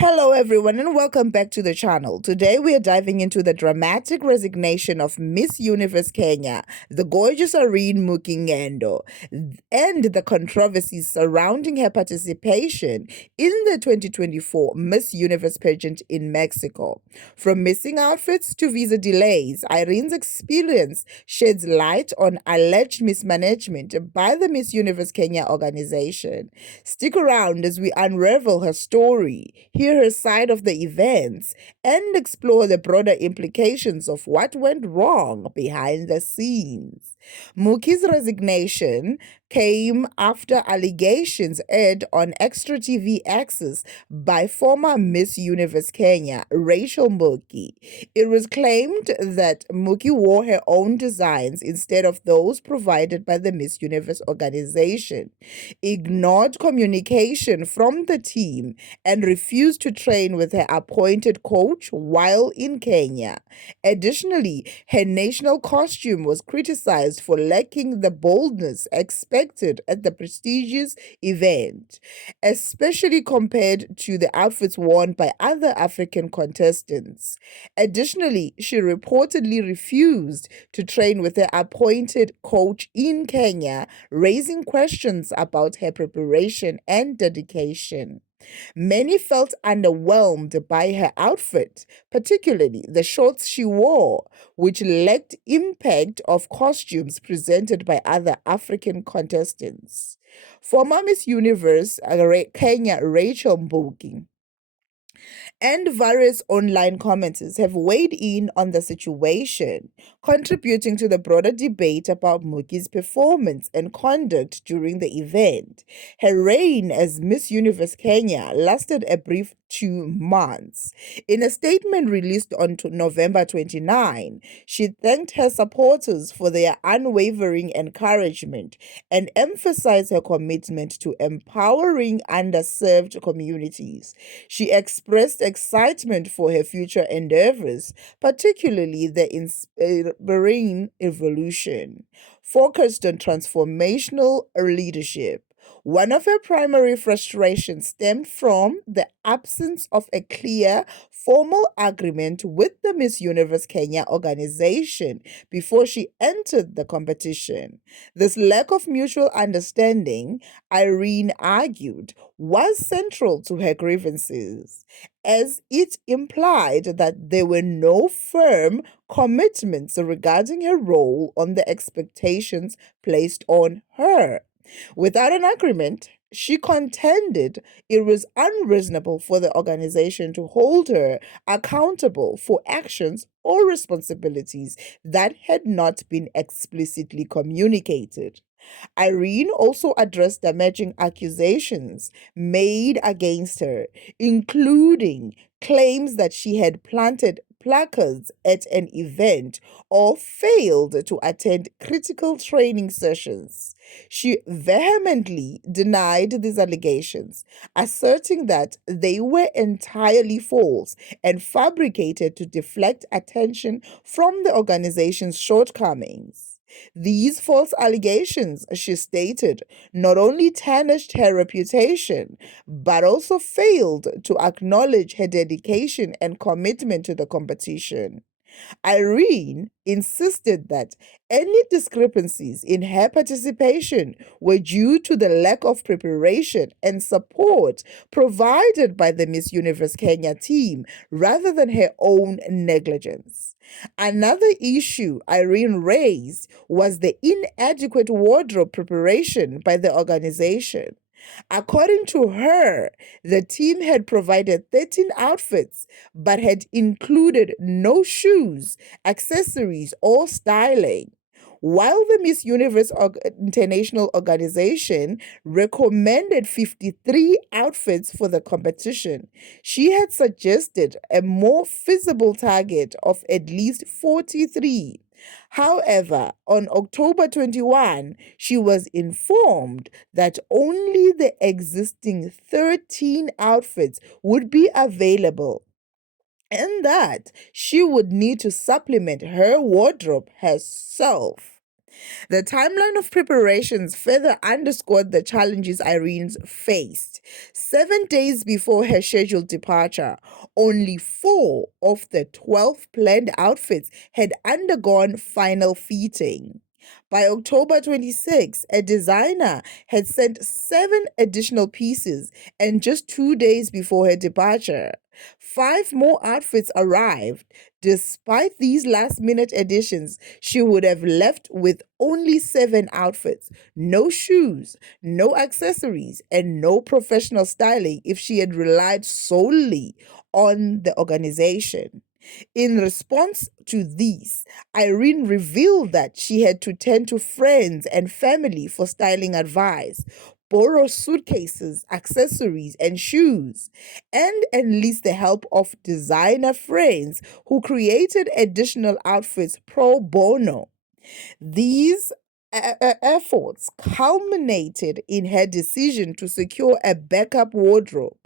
Hello, everyone, and welcome back to the channel. Today, we are diving into the dramatic resignation of Miss Universe Kenya, the gorgeous IREN Mukiis, and the controversies surrounding her participation in the 2024 Miss Universe pageant in Mexico. From missing outfits to visa delays, IREN's experience sheds light on alleged mismanagement by the Miss Universe Kenya organization. Stick around as we unravel her story, hear her side of the events, and explore the broader implications of what went wrong behind the scenes. Muki's resignation came after allegations aired on Extra TV Access by former Miss Universe Kenya, Rachel Muki. It was claimed that Muki wore her own designs instead of those provided by the Miss Universe organization, ignored communication from the team, and refused to train with her appointed coach while in Kenya. Additionally, her national costume was criticized for lacking the boldness expected at the prestigious event, especially compared to the outfits worn by other African contestants. Additionally, she reportedly refused to train with her appointed coach in Kenya, raising questions about her preparation and dedication. Many felt underwhelmed by her outfit, particularly the shorts she wore, which lacked impact of costumes presented by other African contestants. Former Miss Universe Kenya Rachel Mbugi and various online commenters have weighed in on the situation, contributing to the broader debate about Muki's performance and conduct during the event. Her reign as Miss Universe Kenya lasted a brief 2 months. In a statement released on November 29, she thanked her supporters for their unwavering encouragement and emphasized her commitment to empowering underserved communities. She expressed excitement for her future endeavors, particularly the inspiring evolution, focused on transformational leadership. One of her primary frustrations stemmed from the absence of a clear, formal agreement with the Miss Universe Kenya organization before she entered the competition. This lack of mutual understanding, IREN argued, was central to her grievances, as it implied that there were no firm commitments regarding her role on the expectations placed on her. Without an agreement, she contended it was unreasonable for the organization to hold her accountable for actions or responsibilities that had not been explicitly communicated. IREN also addressed damaging accusations made against her, including claims that she had planted placards at an event or failed to attend critical training sessions. She vehemently denied these allegations, asserting that they were entirely false and fabricated to deflect attention from the organization's shortcomings. These false allegations, she stated, not only tarnished her reputation, but also failed to acknowledge her dedication and commitment to the competition. IREN insisted that any discrepancies in her participation were due to the lack of preparation and support provided by the Miss Universe Kenya team rather than her own negligence. Another issue IREN raised was the inadequate wardrobe preparation by the organization. According to her, the team had provided 13 outfits but had included no shoes, accessories, or styling. While the Miss Universe International Organization recommended 53 outfits for the competition, she had suggested a more feasible target of at least 43. However, on October 21, she was informed that only the existing 13 outfits would be available and that she would need to supplement her wardrobe herself. The timeline of preparations further underscored the challenges Irene faced. 7 days before her scheduled departure, only 4 of the 12 planned outfits had undergone final fitting. By October 26, a designer had sent 7 additional pieces, and just 2 days before her departure, 5 more outfits arrived. Despite these last minute additions, she would have left with only 7 outfits, no shoes, no accessories, and no professional styling if she had relied solely on the organization. In response to these, Irene revealed that she had to turn to friends and family for styling advice, borrow suitcases, accessories, and shoes, and enlist the help of designer friends who created additional outfits pro bono. These efforts culminated in her decision to secure a backup wardrobe,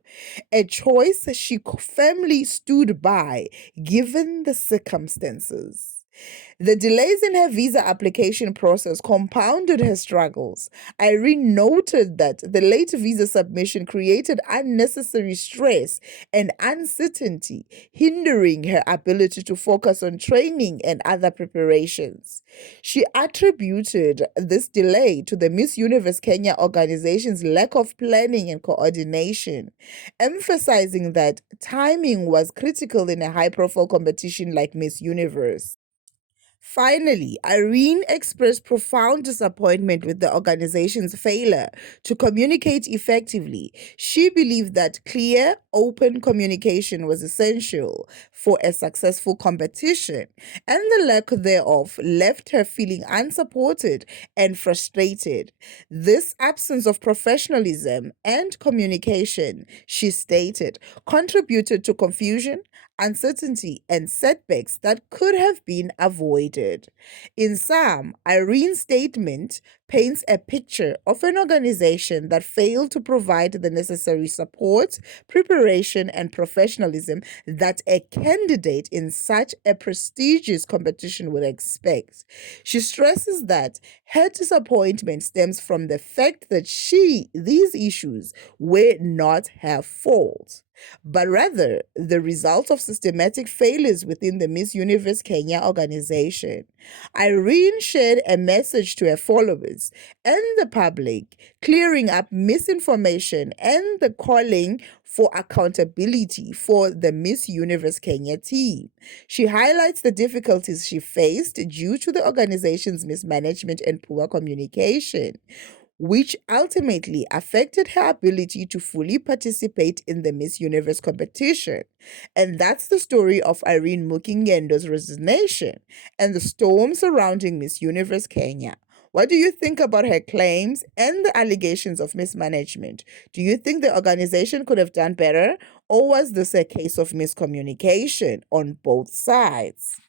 a choice she firmly stood by given the circumstances. The delays in her visa application process compounded her struggles. Irene noted that the late visa submission created unnecessary stress and uncertainty, hindering her ability to focus on training and other preparations. She attributed this delay to the Miss Universe Kenya organization's lack of planning and coordination, emphasizing that timing was critical in a high profile competition like Miss Universe. Finally, Irene expressed profound disappointment with the organization's failure to communicate effectively. She believed that clear, open communication was essential for a successful competition, and the lack thereof left her feeling unsupported and frustrated. This absence of professionalism and communication, she stated, contributed to confusion, uncertainty, and setbacks that could have been avoided. In sum, Irene's statement paints a picture of an organization that failed to provide the necessary support, preparation, and professionalism that a candidate in such a prestigious competition would expect. She stresses that her disappointment stems from the fact that these issues were not her fault, but rather the result of systematic failures within the Miss Universe Kenya organization. Irene shared a message to her followers and the public, clearing up misinformation and the calling for accountability for the Miss Universe Kenya team. She highlights the difficulties she faced due to the organization's mismanagement and poor communication, which ultimately affected her ability to fully participate in the Miss Universe competition. And that's the story of Irene Mukingendo's resignation and the storm surrounding Miss Universe Kenya. What do you think about her claims and the allegations of mismanagement? Do you think the organization could have done better, or was this a case of miscommunication on both sides?